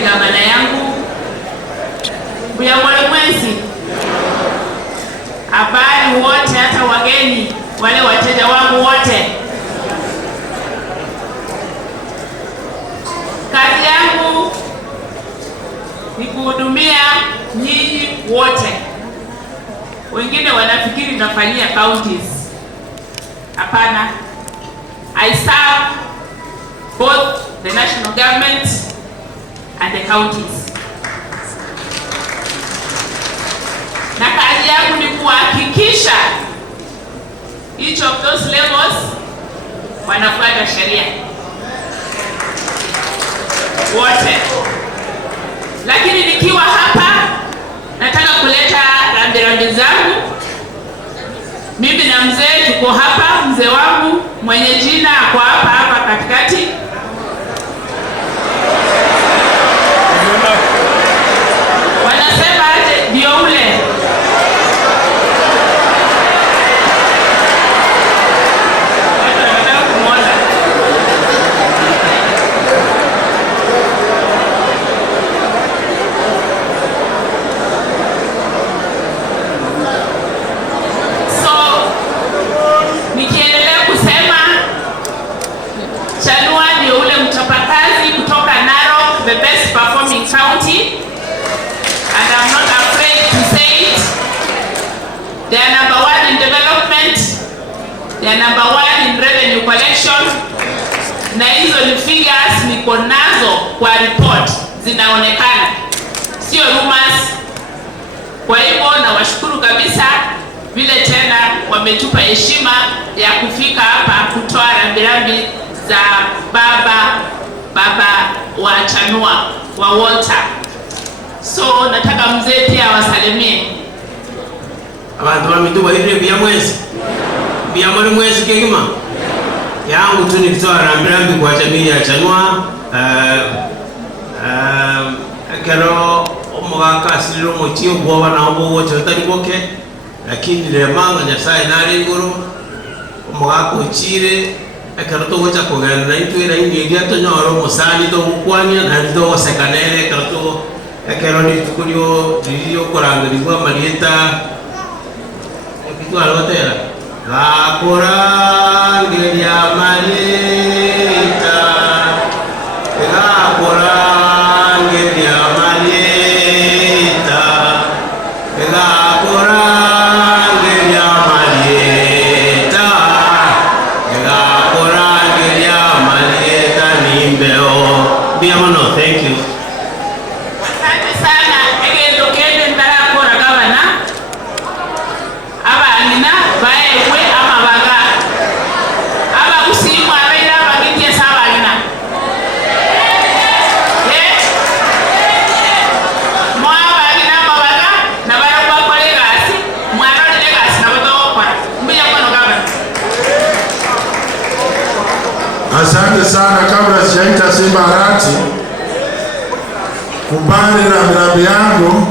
Gavana yangu Buya Mwezi, habari wote, hata wageni wale, wateja wangu wote. Kazi yangu ni kuhudumia nyinyi wote. Wengine wanafikiri nafanyia counties. Hapana. I serve both the national government and the counties. Na kazi yangu ni kuhakikisha each of those levels wanafuata sheria wote. Lakini nikiwa hapa nataka kuleta rambirambi zangu. Mimi na mzee tuko hapa, mzee wangu mwenye jina ako hapa katikati. Wanasema aje ndio ule. Chanua ndio ule mchapakazi kutoka Narok, the best performing county, and I'm not afraid to say it. They are number one in development, they are number one in revenue collection, na hizo ni figures niko nazo kwa report, zinaonekana, sio rumors. Kwa hivyo na washukuru kabisa vile tena wametupa heshima ya kufika hapa kutoa rambirambi za baba wa Chanua wa Walter. So nataka mzee pia wasalimie abantu bamituba hivyo Buya Mwezi kegima yangu tu nikitoa rambirambi kwa jamii ya Chanua. Kero omugaka asiriro mutio gwa na obo wote batariboke, lakini lemanga nyasaye nari nguru omugaka ochire ekarato gocha kogana na itwira ingi gato nyoro musani to kwanya na ndo sekanere karato ekero ni tukurio dio korangirirwa marieta kitu alotera la korangiria marieta la korangiria marieta la korangiria marieta Buya Mwezi, thank you. Asante sana. Egendo kende ndara kora gavana aba anina baewe ama baga aba usimu abaira bagitie sawa anina mwaba anina baga na bara kwa kwa legasi mwana legasi na bato kwa Buya Mwezi gavana. Asante sana. Kabla sijaita Simba Arati kubali rambirambi yangu